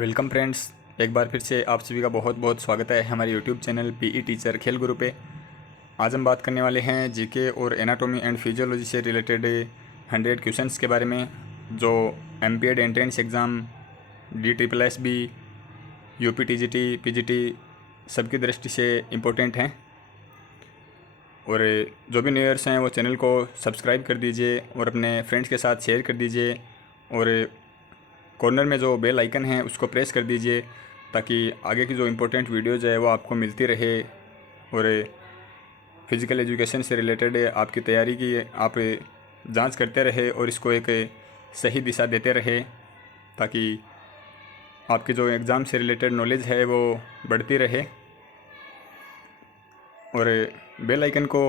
Welcome friends, एक बार फिर से आप सभी का बहुत बहुत स्वागत है हमारे यूट्यूब चैनल पीई टीचर खेल गुरु पे। आज हम बात करने वाले हैं जीके और एनाटॉमी एंड फिजियोलॉजी से रिलेटेड 100 क्वेश्चंस के बारे में, जो MPEd entrance exam, DSSB, UP TGT, PGT सबकी दृष्टि से इम्पोर्टेंट हैं। और जो भी न्यूअर्स हैं वो चैनल को सब्सक्राइब कर दीजिए और अपने फ्रेंड्स के साथ शेयर कर दीजिए, और कॉर्नर में जो बेल आइकन है उसको प्रेस कर दीजिए ताकि आगे की जो इम्पोर्टेंट वीडियोज़ है वो आपको मिलती रहे, और फिज़िकल एजुकेशन से रिलेटेड आपकी तैयारी की आप जांच करते रहे और इसको एक सही दिशा देते रहे, ताकि आपकी जो एग्ज़ाम से रिलेटेड नॉलेज है वो बढ़ती रहे। और बेल आइकन को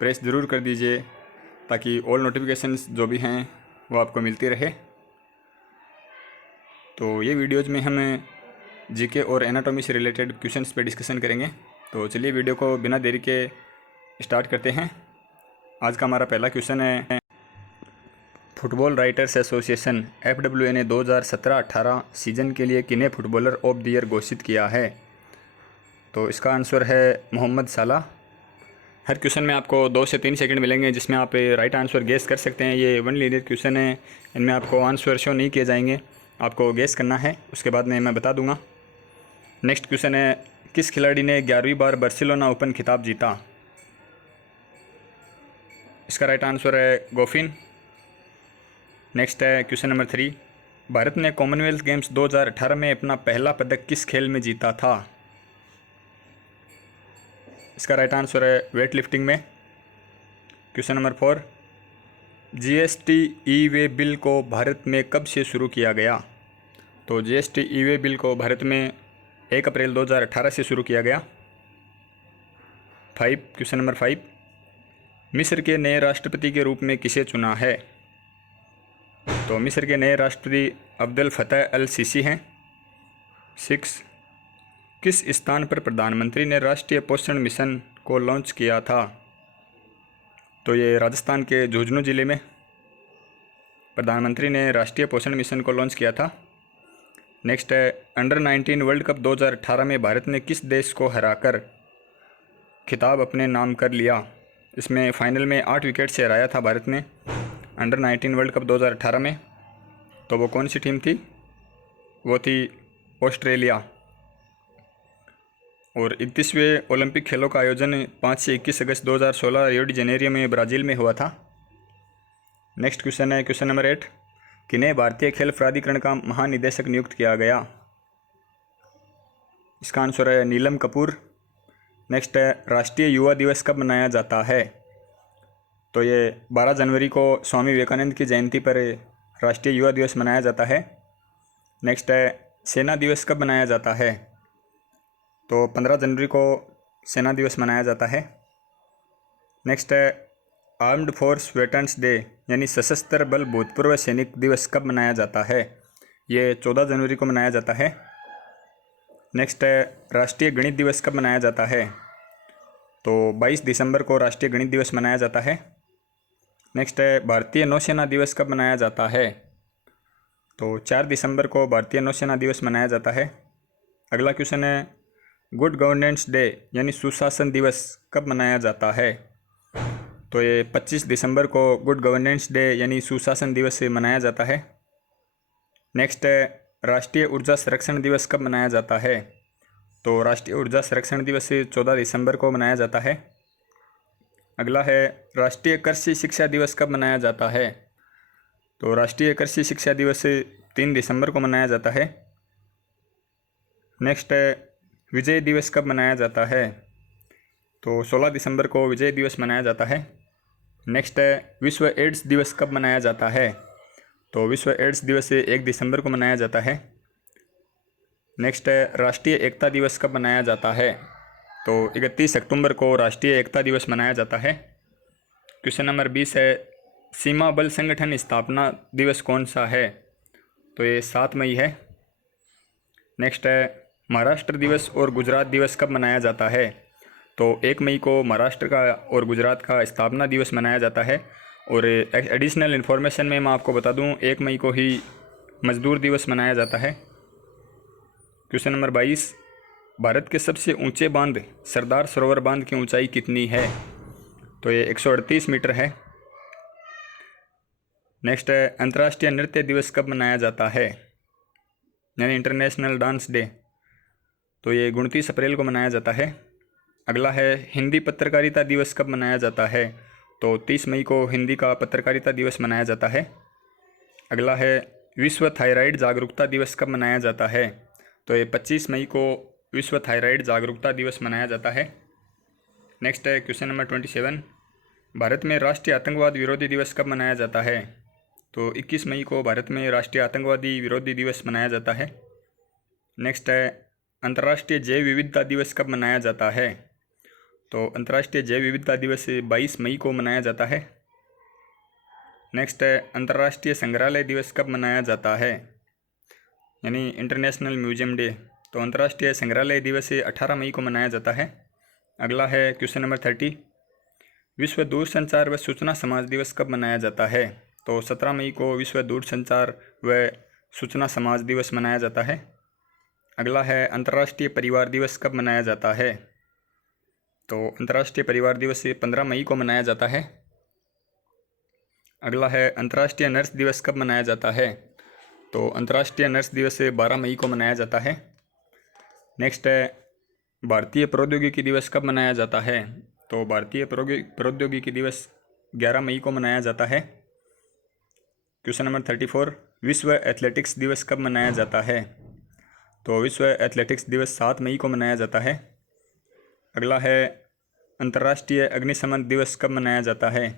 प्रेस ज़रूर कर दीजिए ताकि ऑल नोटिफिकेशंस जो भी हैं वो आपको मिलती रहे। तो ये वीडियोज़ में हम जीके और एनाटॉमी से रिलेटेड क्वेश्चंस पे डिस्कशन करेंगे। तो चलिए वीडियो को बिना देरी के स्टार्ट करते हैं। आज का हमारा पहला क्वेश्चन है, फुटबॉल राइटर्स एसोसिएशन FWA ने 2017-18 सीज़न के लिए किन्हें फुटबॉलर ऑफ द ईयर घोषित किया है? तो इसका आंसर है मोहम्मद साला। हर क्वेश्चन में आपको 2 से 3 सेकंड मिलेंगे जिसमें आप राइट आंसर गेस कर सकते हैं। ये 1 लीनियर क्वेश्चन है, इनमें आपको आंसर शो नहीं किए जाएंगे, आपको गेस करना है, उसके बाद में मैं बता दूंगा। नेक्स्ट क्वेश्चन है, किस खिलाड़ी ने 11वीं बार बार्सिलोना ओपन खिताब जीता? इसका राइट आंसर है गोफिन। नेक्स्ट है क्वेश्चन नंबर 3, भारत ने कॉमनवेल्थ गेम्स 2018 में अपना पहला पदक किस खेल में जीता था? इसका राइट आंसर है वेट लिफ्टिंग में। Question number 4, GST e-way bill को भारत में कब से शुरू किया गया? तो GST ई-वे बिल को भारत में 1 अप्रैल 2018 से शुरू किया गया। क्वेश्चन नंबर 5, मिस्र के नए राष्ट्रपति के रूप में किसे चुना है? तो मिस्र के नए राष्ट्रपति अब्देल फतह अल सीसी हैं। 6, किस स्थान पर प्रधानमंत्री ने राष्ट्रीय पोषण मिशन को लॉन्च किया था? तो ये राजस्थान के झुंझुनू ज़िले में प्रधानमंत्री ने राष्ट्रीय पोषण मिशन को लॉन्च किया था। नेक्स्ट है, अंडर-19 वर्ल्ड कप 2018 में भारत ने किस देश को हराकर खिताब अपने नाम कर लिया? इसमें फाइनल में 8 विकेट से हराया था भारत ने अंडर-19 वर्ल्ड कप 2018 में। तो वो कौन सी टीम थी? वो थी ऑस्ट्रेलिया। और 31वें ओलंपिक खेलों का आयोजन 5 से 21 अगस्त 2016 रियो डी जेनेरियो में ब्राज़ील में हुआ था। नेक्स्ट क्वेश्चन है क्वेश्चन नंबर 8, किन्हें भारतीय खेल प्राधिकरण का महानिदेशक नियुक्त किया गया? इसका आंसर है नीलम कपूर। नेक्स्ट है, राष्ट्रीय युवा दिवस कब मनाया जाता है? तो ये 12 जनवरी को स्वामी विवेकानंद की जयंती पर राष्ट्रीय युवा दिवस मनाया जाता है। नेक्स्ट है, सेना दिवस कब मनाया जाता है? तो 15 जनवरी को सेना दिवस मनाया जाता है। नेक्स्ट है, आर्म्ड फोर्स वेटरन्स डे यानी सशस्त्र बल भूतपूर्व सैनिक दिवस कब मनाया जाता है? ये 14 जनवरी को मनाया जाता है। नेक्स्ट है, राष्ट्रीय गणित दिवस कब मनाया जाता है? तो 22 दिसंबर को राष्ट्रीय गणित दिवस मनाया जाता है। नेक्स्ट है, भारतीय नौसेना दिवस कब मनाया जाता है? तो 4 दिसंबर को भारतीय नौसेना दिवस मनाया जाता है। अगला क्वेश्चन है, गुड गवर्नेंस डे यानी सुशासन दिवस कब मनाया जाता है? तो ये 25 दिसंबर को गुड गवर्नेंस डे यानी सुशासन दिवस मनाया जाता है। नेक्स्ट है, राष्ट्रीय ऊर्जा संरक्षण दिवस कब मनाया जाता है? तो राष्ट्रीय ऊर्जा संरक्षण दिवस 14 दिसंबर को मनाया जाता है। अगला है, राष्ट्रीय कृषि शिक्षा दिवस कब मनाया जाता है? तो राष्ट्रीय कृषि शिक्षा दिवस 3 दिसंबर को मनाया जाता है। नेक्स्ट है, विजय दिवस कब मनाया जाता है? तो 16 दिसंबर को विजय दिवस मनाया जाता है। नेक्स्ट है, विश्व एड्स दिवस कब मनाया जाता है? तो विश्व एड्स दिवस 1 दिसंबर को मनाया जाता है। नेक्स्ट है, राष्ट्रीय एकता दिवस कब मनाया जाता है? तो 31 अक्टूबर को राष्ट्रीय एकता दिवस मनाया जाता है। क्वेश्चन नंबर 20 है, सीमा बल संगठन स्थापना दिवस कौन सा है? तो ये 7 मई है। नेक्स्ट है, महाराष्ट्र दिवस और गुजरात दिवस कब मनाया जाता है? तो 1 मई को महाराष्ट्र का और गुजरात का स्थापना दिवस मनाया जाता है। और एडिशनल इन्फॉर्मेशन में मैं आपको बता दूं, 1 मई को ही मजदूर दिवस मनाया जाता है। क्वेश्चन नंबर 22, भारत के सबसे ऊंचे बांध सरदार सरोवर बांध की ऊंचाई कितनी है? तो ये 138 मीटर है। नेक्स्ट है, अंतर्राष्ट्रीय नृत्य दिवस कब मनाया जाता है, यानी इंटरनेशनल डांस डे? तो ये 29 अप्रैल को मनाया जाता है। अगला है, हिंदी पत्रकारिता दिवस कब मनाया जाता है? तो 30 मई को हिंदी का पत्रकारिता दिवस मनाया जाता है। अगला है, विश्व थायराइड जागरूकता दिवस कब मनाया जाता है? तो ये 25 मई को विश्व थायराइड जागरूकता दिवस मनाया जाता है। नेक्स्ट है क्वेश्चन नंबर 27, भारत में राष्ट्रीय आतंकवाद विरोधी दिवस कब मनाया जाता है? तो 21 मई को भारत में राष्ट्रीय आतंकवादी विरोधी दिवस मनाया जाता है। नेक्स्ट है, अंतर्राष्ट्रीय जैव विविधता दिवस कब मनाया जाता है? तो अंतर्राष्ट्रीय जैव विविधता दिवस 22 मई को मनाया जाता है। नेक्स्ट है, अंतर्राष्ट्रीय संग्रहालय दिवस कब मनाया जाता है, यानी इंटरनेशनल म्यूजियम डे? तो अंतर्राष्ट्रीय संग्रहालय दिवस 18 मई को मनाया जाता है। अगला है क्वेश्चन नंबर 30, विश्व दूरसंचार व सूचना समाज दिवस कब मनाया जाता है? तो 17 मई को विश्व दूरसंचार व सूचना समाज दिवस मनाया जाता है। अगला है, अंतर्राष्ट्रीय परिवार दिवस कब मनाया जाता है? तो अंतर्राष्ट्रीय परिवार दिवस 15 मई को मनाया जाता है। अगला है, अंतर्राष्ट्रीय नर्स दिवस कब मनाया जाता है? तो अंतर्राष्ट्रीय नर्स दिवस 12 मई को मनाया जाता है। नेक्स्ट है, भारतीय प्रौद्योगिकी दिवस कब मनाया जाता है? तो भारतीय प्रौद्योगिकी दिवस 11 मई को मनाया जाता है। क्वेश्चन नंबर 34, विश्व एथलेटिक्स दिवस कब मनाया जाता है? तो विश्व एथलेटिक्स दिवस 7 मई को मनाया जाता है। अगला है, अंतर्राष्ट्रीय अग्निशमन दिवस कब मनाया जाता है?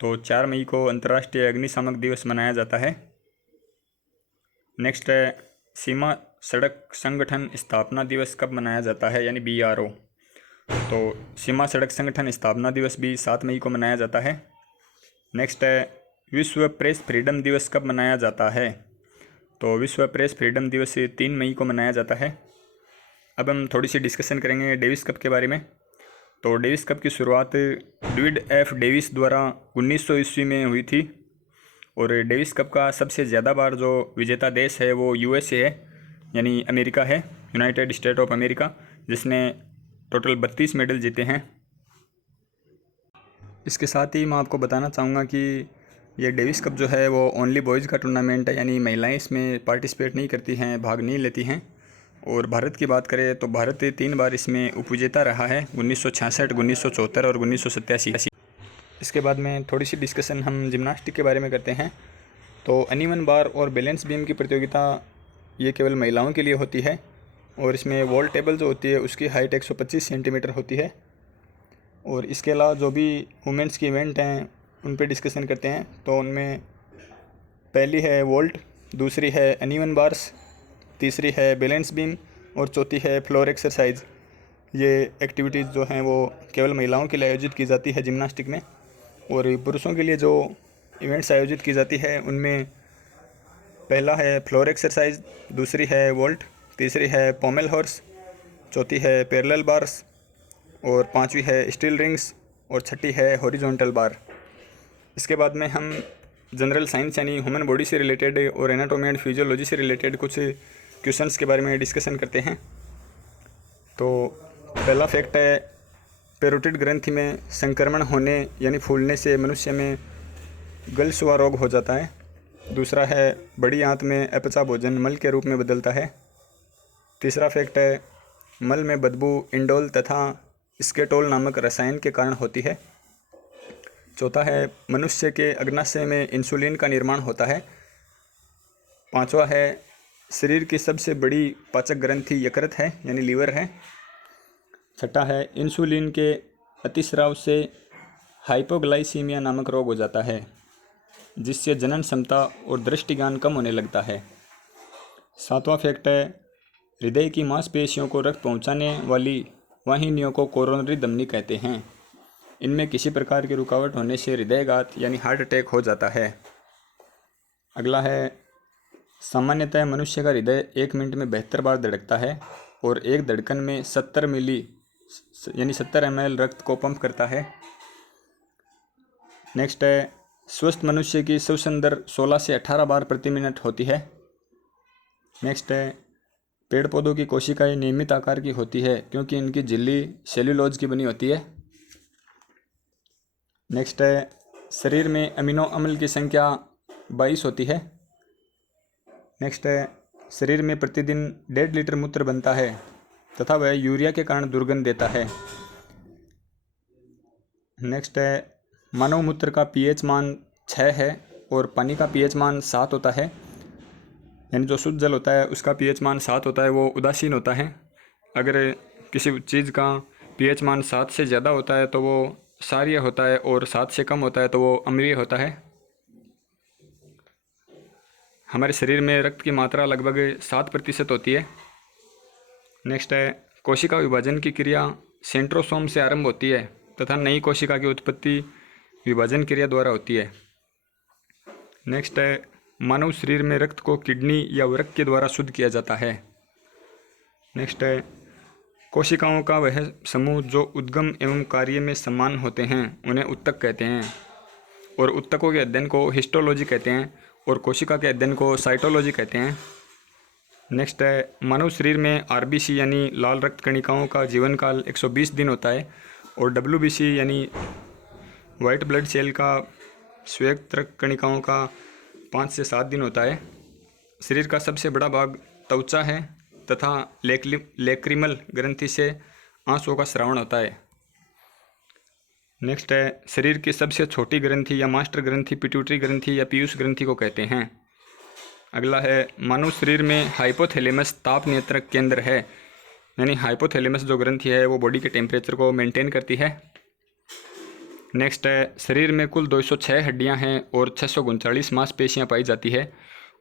तो 4 मई को अंतर्राष्ट्रीय अग्निशामक दिवस मनाया जाता है। नेक्स्ट है, सीमा सड़क संगठन स्थापना दिवस कब मनाया जाता है, यानी BRO? तो सीमा सड़क संगठन स्थापना दिवस भी 7 मई को मनाया जाता है। नेक्स्ट है, विश्व प्रेस फ्रीडम दिवस कब मनाया जाता है? तो विश्व प्रेस फ्रीडम दिवस 3 मई को मनाया जाता है। अब हम थोड़ी सी डिस्कशन करेंगे डेविस कप के बारे में। तो डेविस कप की शुरुआत डेविड F. डेविस द्वारा 1900 ईस्वी में हुई थी और डेविस कप का सबसे ज़्यादा बार जो विजेता देश है वो USA है, यानी अमेरिका है, यूनाइटेड स्टेट ऑफ अमेरिका, जिसने टोटल 32 मेडल जीते हैं। इसके साथ ही मैं आपको बताना चाहूँगा कि ये डेविस कप जो है वो ओनली बॉयज़ का टूर्नामेंट है, यानी महिलाएं इसमें पार्टिसिपेट नहीं करती हैं, भाग नहीं लेती हैं। और भारत की बात करें तो भारत 3 बार इसमें उपविजेता रहा है, 1966, 1974 और 1987। इसके बाद में थोड़ी सी डिस्कशन हम जिम्नास्टिक के बारे में करते हैं। तो अनइवन बार और बैलेंस बीम की प्रतियोगिता ये केवल महिलाओं के लिए होती है और इसमें वॉल टेबल जो होती है उसकी हाइट 125 सेंटीमीटर होती है। और इसके अलावा जो भी वुमेंस की इवेंट हैं उन पे डिस्कशन करते हैं। तो उनमें पहली है वोल्ट, दूसरी है अनइवन बार्स, तीसरी है बैलेंस बीम और चौथी है फ्लोर एक्सरसाइज। ये एक्टिविटीज़ जो हैं वो केवल महिलाओं के लिए आयोजित की जाती है जिम्नास्टिक में। और पुरुषों के लिए जो इवेंट्स आयोजित की जाती है उनमें पहला है फ्लोर एक्सरसाइज, दूसरी है वोल्ट, तीसरी है पोमेल हॉर्स, चौथी है पैरेलल बार्स और पांचवी है स्टील रिंग्स और छठी है हॉरिजॉन्टल बार। इसके बाद में हम जनरल साइंस यानी ह्यूमन बॉडी से रिलेटेड और एनाटॉमी एंड फिजियोलॉजी से रिलेटेड कुछ क्वेश्चंस के बारे में डिस्कशन करते हैं। तो पहला फैक्ट है, पैरोटिड ग्रंथि में संक्रमण होने यानी फूलने से मनुष्य में गलसुआ रोग हो जाता है। दूसरा है, बड़ी आंत में अपचा भोजन मल के रूप में बदलता है। तीसरा फैक्ट है, मल में बदबू इंडोल तथा स्केटोल नामक रसायन के कारण होती है। चौथा है, मनुष्य के अग्नाशय में इंसुलिन का निर्माण होता है। पांचवा है, शरीर की सबसे बड़ी पाचक ग्रंथि यकृत है यानी लीवर है। छठा है, इंसुलिन के अतिस्राव से हाइपोग्लाइसीमिया नामक रोग हो जाता है जिससे जनन क्षमता और दृष्टि ज्ञान कम होने लगता है। सातवां फैक्ट है, हृदय की मांसपेशियों को रक्त पहुंचाने वाली वाहिनियों को कोरोनरी धमनी कहते हैं। इनमें किसी प्रकार की रुकावट होने से हृदयघात यानी हार्ट अटैक हो जाता है। अगला है, सामान्यतः मनुष्य का हृदय 1 मिनट में 72 बार धड़कता है और एक धड़कन में 70 मिली यानी 70 ml रक्त को पंप करता है। नेक्स्ट है, स्वस्थ मनुष्य की श्वसन दर 16 से 18 बार प्रति मिनट होती है। नेक्स्ट है, पेड़ पौधों की कोशिकाएं नियमित आकार की होती है क्योंकि इनकी झिल्ली सेल्यूलोज की बनी होती है। नेक्स्ट है, शरीर में अमीनो अम्ल की संख्या 22 होती है। नेक्स्ट है, शरीर में प्रतिदिन 1.5 लीटर मूत्र बनता है तथा वह यूरिया के कारण दुर्गंध देता है। नेक्स्ट है, मानव मूत्र का पीएच मान 6 है और पानी का पीएच मान 7 होता है। यानी जो शुद्ध जल होता है उसका पीएच मान 7 होता है, वो उदासीन होता है। अगर किसी चीज़ का पीएच मान 7 से ज़्यादा होता है तो वो क्षारीय होता है और 7 से कम होता है तो वो अम्लीय होता है। हमारे शरीर में रक्त की मात्रा लगभग 7% होती है। नेक्स्ट है, कोशिका विभाजन की क्रिया सेंट्रोसोम से आरंभ होती है तथा नई कोशिका की उत्पत्ति विभाजन क्रिया द्वारा होती है। नेक्स्ट है, मानव शरीर में रक्त को किडनी या वृक्क के द्वारा शुद्ध किया जाता है। नेक्स्ट है, कोशिकाओं का वह समूह जो उद्गम एवं कार्य में समान होते हैं उन्हें उत्तक कहते हैं और उत्तकों के अध्ययन को हिस्टोलॉजी कहते हैं और कोशिका के अध्ययन को साइटोलॉजी कहते हैं। नेक्स्ट है, मानव शरीर में आरबीसी यानी लाल रक्त कणिकाओं का जीवन काल 120 दिन होता है और डब्ल्यूबीसी यानी वाइट ब्लड सेल का श्वेत रक्त कणिकाओं का 5 से 7 दिन होता है। शरीर का सबसे बड़ा भाग त्वचा है तथा लेक्रिमल ग्रंथि से आंसुओं का स्रावन होता है। नेक्स्ट है, शरीर की सबसे छोटी ग्रंथि या मास्टर ग्रंथि पिट्यूटरी ग्रंथि या पीयूष ग्रंथि को कहते हैं। अगला है, मानव शरीर में हाइपोथैलेमस ताप नियंत्रक केंद्र है। यानी हाइपोथैलेमस जो ग्रंथि है वो बॉडी के टेम्परेचर को मेंटेन करती है। नेक्स्ट है, शरीर में कुल 206 हड्डियां हैं और 639 मांसपेशियां पाई जाती है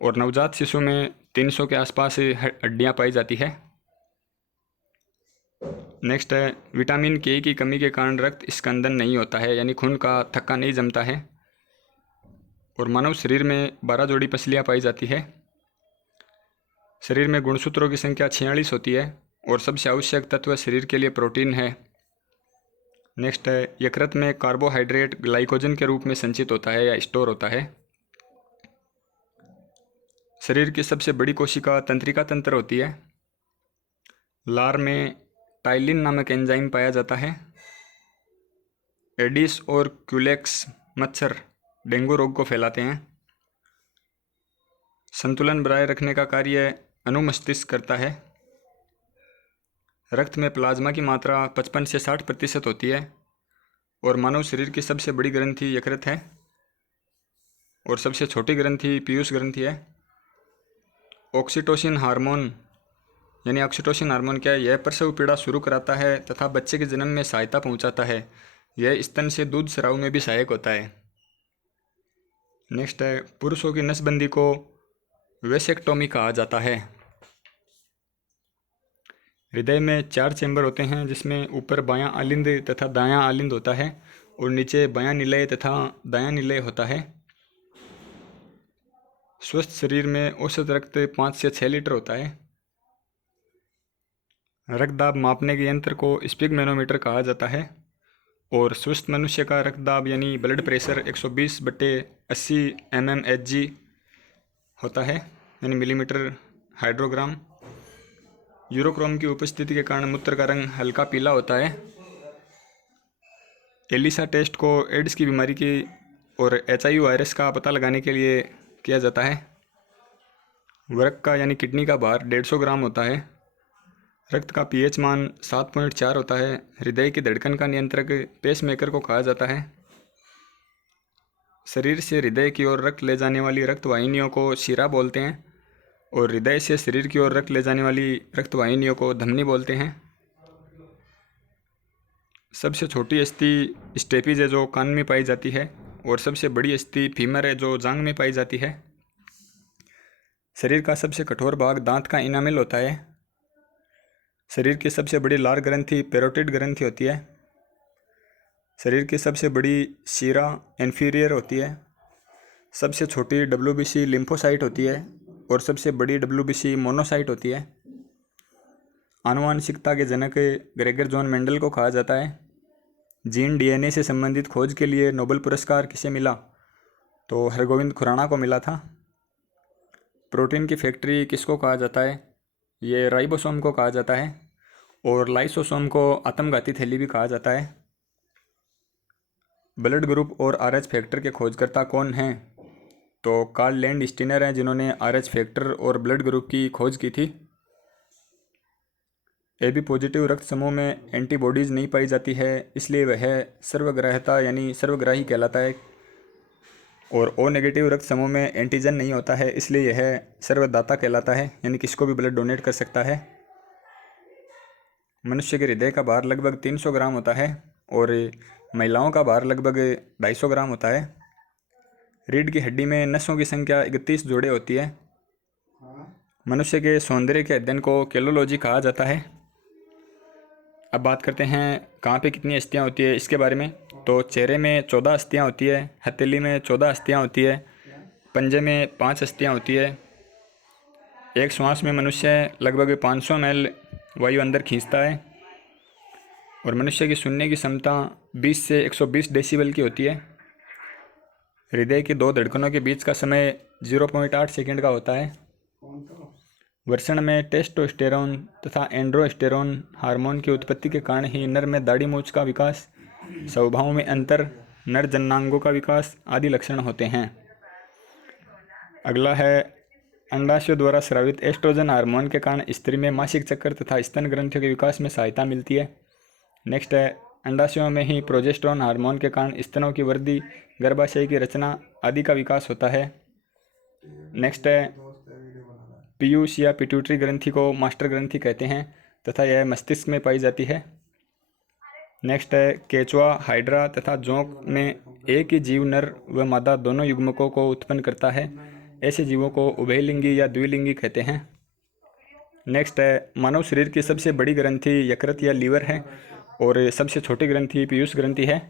और नवजात शिशु में 300 के आसपास हड्डियां पाई जाती है। नेक्स्ट है, विटामिन के की कमी के कारण रक्त स्कंदन नहीं होता है, यानी खून का थक्का नहीं जमता है और मानव शरीर में 12 जोड़ी पसलियां पाई जाती है। शरीर में गुणसूत्रों की संख्या 46 होती है और सबसे आवश्यक तत्व शरीर के लिए प्रोटीन है। नेक्स्ट है, यकृत में कार्बोहाइड्रेट ग्लाइकोजन के रूप में संचित होता है या स्टोर होता है। शरीर की सबसे बड़ी कोशिका तंत्रिका तंत्र होती है। लार में टाइलिन नामक एंजाइम पाया जाता है। एडिस और क्यूलेक्स मच्छर डेंगू रोग को फैलाते हैं। संतुलन बनाए रखने का कार्य अनुमस्तिष्क करता है। रक्त में प्लाज्मा की मात्रा 55 से 60% होती है और मानव शरीर की सबसे बड़ी ग्रंथि यकृत है और सबसे छोटी ग्रंथि पीयूष ग्रंथि है। ऑक्सीटोसिन हार्मोन यानी ऑक्सीटोसिन हार्मोन क्या है? यह प्रसव पीड़ा शुरू कराता है तथा बच्चे के जन्म में सहायता पहुंचाता है। यह स्तन से दूध स्राव में भी सहायक होता है। नेक्स्ट है, पुरुषों की नसबंदी को वेसेक्टोमी कहा जाता है। हृदय में 4 चैम्बर होते हैं जिसमें ऊपर बायां आलिंद तथा दायां आलिंद होता है और नीचे बायां निलय तथा दायां निलय होता है। स्वस्थ शरीर में औसत रक्त 5 से 6 लीटर होता है। रक्त दाब मापने के यंत्र को स्पिगमेनोमीटर कहा जाता है और स्वस्थ मनुष्य का रक्त दाब यानी ब्लड प्रेशर 120/80 mmHg होता है, यानी मिलीमीटर हाइड्रोग्राम। यूरोक्रोम की उपस्थिति के कारण मूत्र का रंग हल्का पीला होता है। एलिसा टेस्ट को एड्स की बीमारी की और HIV वायरस का पता लगाने के लिए किया जाता है। वृक्क का यानी किडनी का भार 150 ग्राम होता है। रक्त का pH मान 7.4 होता है। हृदय की धड़कन का नियंत्रक पेसमेकर को कहा जाता है। शरीर से हृदय की ओर रक्त ले जाने वाली रक्त वाहिनियों को शिरा बोलते हैं और हृदय से शरीर की ओर रक्त ले जाने वाली रक्त वाहिनियों को धमनी बोलते हैं। सबसे छोटी अस्थि स्टेपीज है जो कान में पाई जाती है और सबसे बड़ी अस्थि फीमर है जो जांघ में पाई जाती है। शरीर का सबसे कठोर भाग दांत का इनामेल होता है। शरीर की सबसे बड़ी लार ग्रंथि पेरोटिड ग्रंथि होती है। शरीर की सबसे बड़ी शिरा इन्फीरियर होती है। सबसे छोटी WBC लिम्फोसाइट होती है और सबसे बड़ी WBC मोनोसाइट होती है। आनुवांशिकता के जनक ग्रेगर जॉन मेंडल को कहा जाता है। जीन DNA से संबंधित खोज के लिए नोबेल पुरस्कार किसे मिला? तो हरगोविंद खुराना को मिला था। प्रोटीन की फैक्ट्री किसको कहा जाता है? ये राइबोसोम को कहा जाता है और लाइसोसोम को आत्मघाती थैली भी कहा जाता है। ब्लड ग्रुप और आरएच फैक्टर के खोजकर्ता कौन हैं? तो कार्ल लैंड स्टीनर हैं जिन्होंने आरएच फैक्टर और ब्लड ग्रुप की खोज की थी। AB पॉजिटिव रक्त समूह में एंटीबॉडीज़ नहीं पाई जाती है, इसलिए वह सर्वग्राह्यता यानी सर्वग्राही कहलाता है। और O नेगेटिव रक्त समूह में एंटीजन नहीं होता है, इसलिए यह सर्वदाता कहलाता है, यानी किसको भी ब्लड डोनेट कर सकता है। मनुष्य के हृदय का भार लगभग 300 ग्राम होता है और महिलाओं का भार लगभग 250 ग्राम होता है। रीढ़ की हड्डी में नसों की संख्या 31 जोड़े होती है। मनुष्य के सौंदर्य के अध्ययन को केलोलॉजी कहा जाता है। अब बात करते हैं कहाँ पे कितनी अस्थियाँ होती है इसके बारे में। तो चेहरे में 14 अस्थियाँ होती है, हथेली में 14 अस्थियाँ होती है, पंजे में 5 अस्थियाँ होती है। एक श्वास में मनुष्य लगभग 500 ml वायु अंदर खींचता है और मनुष्य की सुनने की क्षमता 20 से 120 डेसिबल की होती है। हृदय की दो धड़कनों के बीच का समय 0.8 सेकंड का होता है। वृषण में टेस्टोस्टेरोन तथा एंड्रोस्टेरोन हार्मोन की उत्पत्ति के कारण ही नर में दाढ़ी मूंछ का विकास, स्वभाव में अंतर, नर जननांगों का विकास आदि लक्षण होते हैं। अगला है अंडाशय द्वारा स्रावित एस्ट्रोजन हार्मोन के कारण स्त्री में मासिक चक्र तथा स्तन ग्रंथियों के विकास में सहायता मिलती है। नेक्स्ट है अंडाशयों में ही प्रोजेस्टेरोन हार्मोन के कारण स्तनों की वृद्धि, गर्भाशय की रचना आदि का विकास होता है। नेक्स्ट है पीयूष या पिट्यूटरी ग्रंथि को मास्टर ग्रंथि कहते हैं तथा यह मस्तिष्क में पाई जाती है। नेक्स्ट है केचुआ, हाइड्रा तथा जोंक में एक ही जीव नर व मादा दोनों युग्मकों को उत्पन्न करता है। ऐसे जीवों को उभयलिंगी या द्विलिंगी कहते हैं। नेक्स्ट है मानव शरीर की सबसे बड़ी ग्रंथि यकृत या लीवर है और सबसे छोटी ग्रंथि पीयूष ग्रंथि है।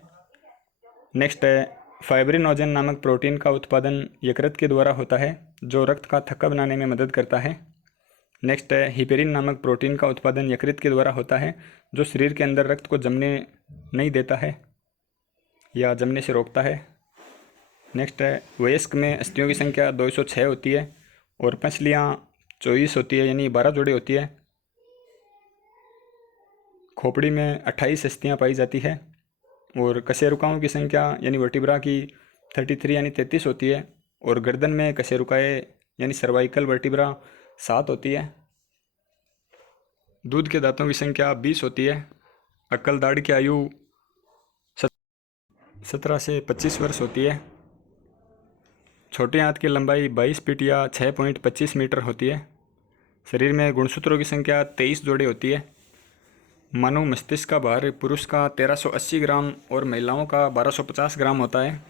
नेक्स्ट है फाइब्रिनोजन नामक प्रोटीन का उत्पादन यकृत के द्वारा होता है जो रक्त का थक्का बनाने में मदद करता है। नेक्स्ट है हिपेरिन नामक प्रोटीन का उत्पादन यकृत के द्वारा होता है जो शरीर के अंदर रक्त को जमने नहीं देता है या जमने से रोकता है। नेक्स्ट है वयस्क में अस्थियों की संख्या 206 होती है और पसलियाँ 24 होती है यानी 12 जोड़ी होती है। खोपड़ी में 28 अस्थियाँ पाई जाती है और कशेरुकाओं की संख्या यानी वर्टिब्रा की 33 यानी 33 होती है और गर्दन में कशेरुकाएँ यानी सर्वाइकल वर्टिब्रा 7 होती है। दूध के दांतों की संख्या 20 होती है। अक्कल दाढ़ की आयु 17 से 25 वर्ष होती है। छोटे हाथ की लंबाई 22 फीट या 6.25 मीटर होती है। शरीर में गुणसूत्रों की संख्या 23 जोड़े होती है। मानव मस्तिष्क का भार पुरुष का 1380 ग्राम और महिलाओं का 1250 ग्राम होता है।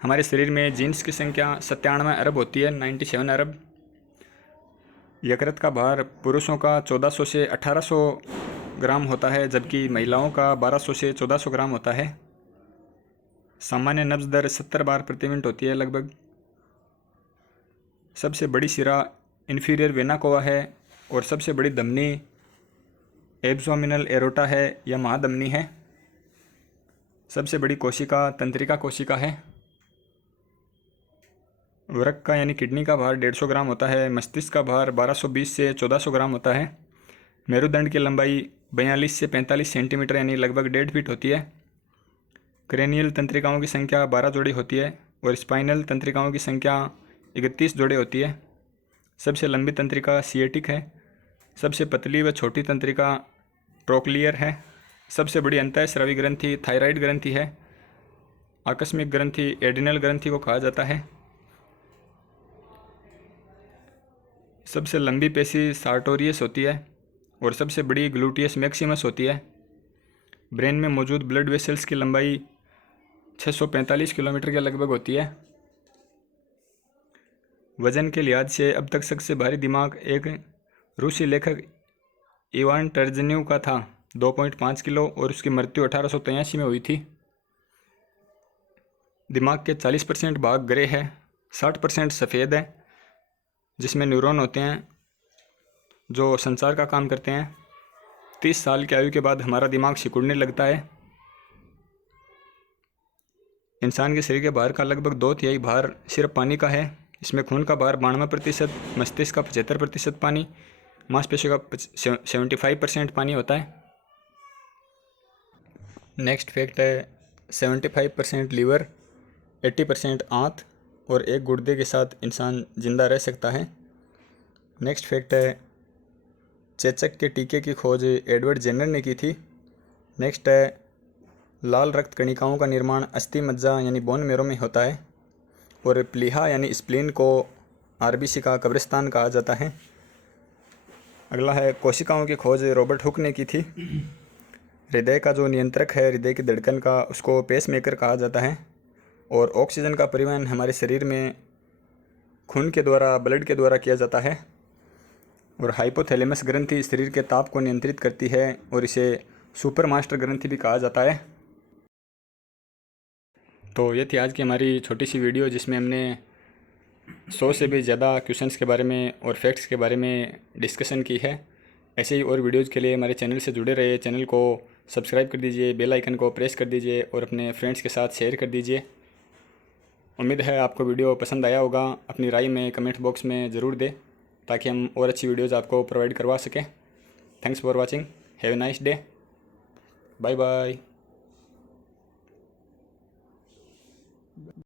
हमारे शरीर में जीन्स की संख्या 97 अरब होती है, 97 अरब। यकृत का भार पुरुषों का 1400 से 1800 ग्राम होता है जबकि महिलाओं का 1200 से 1400 ग्राम होता है। सामान्य नब्ज दर 70 बार प्रति मिनट होती है लगभग। सबसे बड़ी शिरा इन्फीरियर वेना कोवा है और सबसे बड़ी धमनी एब्डोमिनल एरोटा है या महाधमनी है। सबसे बड़ी कोशिका तंत्रिका कोशिका है। वृक्क का यानी किडनी का भार 150 ग्राम होता है। मस्तिष्क का भार 1220 से 1400 ग्राम होता है। मेरुदंड की लंबाई 42 से 45 सेंटीमीटर यानी लगभग 1.5 फीट होती है। क्रेनियल तंत्रिकाओं की संख्या 12 जोड़ी होती है और स्पाइनल तंत्रिकाओं की संख्या 31 जोड़े होती है। सबसे लंबी तंत्रिका सिएटिक है। सबसे पतली व छोटी तंत्रिका ट्रोक्लियर है। सबसे बड़ी अंतःस्रावी ग्रंथि थायराइड ग्रंथि है। आकस्मिक ग्रंथि एड्रिनल ग्रंथि को कहा जाता है। सबसे लंबी पेशी सार्टोरियस होती है और सबसे बड़ी ग्लूटियस मैक्सिमस होती है। ब्रेन में मौजूद ब्लड वेसल्स की लंबाई 645 किलोमीटर के लगभग होती है। वजन के लिहाज से अब तक सबसे भारी दिमाग एक रूसी लेखक इवान टर्जन्यू का था, 2.5 किलो, और उसकी मृत्यु 1883 में हुई थी। दिमाग के 40% भाग ग्रे है, 60% सफ़ेद है जिसमें न्यूरॉन होते हैं जो संचार का काम करते हैं। 30 साल की आयु के बाद हमारा दिमाग सिकुड़ने लगता है। इंसान के शरीर के भार का लगभग 2/3 भार सिर्फ पानी का है। इसमें खून का भार 92%, मस्तिष्क का 75% पानी, मांसपेशियों का 75% पानी होता है। नेक्स्ट फैक्ट है 75% लीवर, 80% आंत और एक गुर्दे के साथ इंसान जिंदा रह सकता है। नेक्स्ट फैक्ट है चेचक के टीके की खोज एडवर्ड जेनर ने की थी। नेक्स्ट है लाल रक्त कणिकाओं का निर्माण अस्थि मज्जा यानी बोन मेरो में होता है। और प्लीहा यानी स्प्लीन को आरबीसी का कब्रिस्तान कहा जाता है। अगला है कोशिकाओं की खोज रॉबर्ट हुक ने की थी। हृदय का जो नियंत्रक है हृदय की धड़कन का, उसको पेसमेकर कहा जाता है। और ऑक्सीजन का परिवहन हमारे शरीर में खून के द्वारा, ब्लड के द्वारा किया जाता है। और हाइपोथैलेमस ग्रंथि शरीर के ताप को नियंत्रित करती है और इसे सुपर मास्टर ग्रंथि भी कहा जाता है। तो ये थी आज की हमारी छोटी सी वीडियो जिसमें हमने 100 से भी ज़्यादा क्वेश्चंस के बारे में और फैक्ट्स के बारे में डिस्कशन की है। ऐसे ही और वीडियोज़ के लिए हमारे चैनल से जुड़े रहिए। चैनल को सब्सक्राइब कर दीजिए, बेल आइकन को प्रेस कर दीजिए और अपने फ्रेंड्स के साथ शेयर कर दीजिए। उम्मीद है आपको वीडियो पसंद आया होगा। अपनी राय में कमेंट बॉक्स में ज़रूर दें ताकि हम और अच्छी वीडियोज़ आपको प्रोवाइड करवा सकें। Thanks for watching. Have a nice day. Bye bye.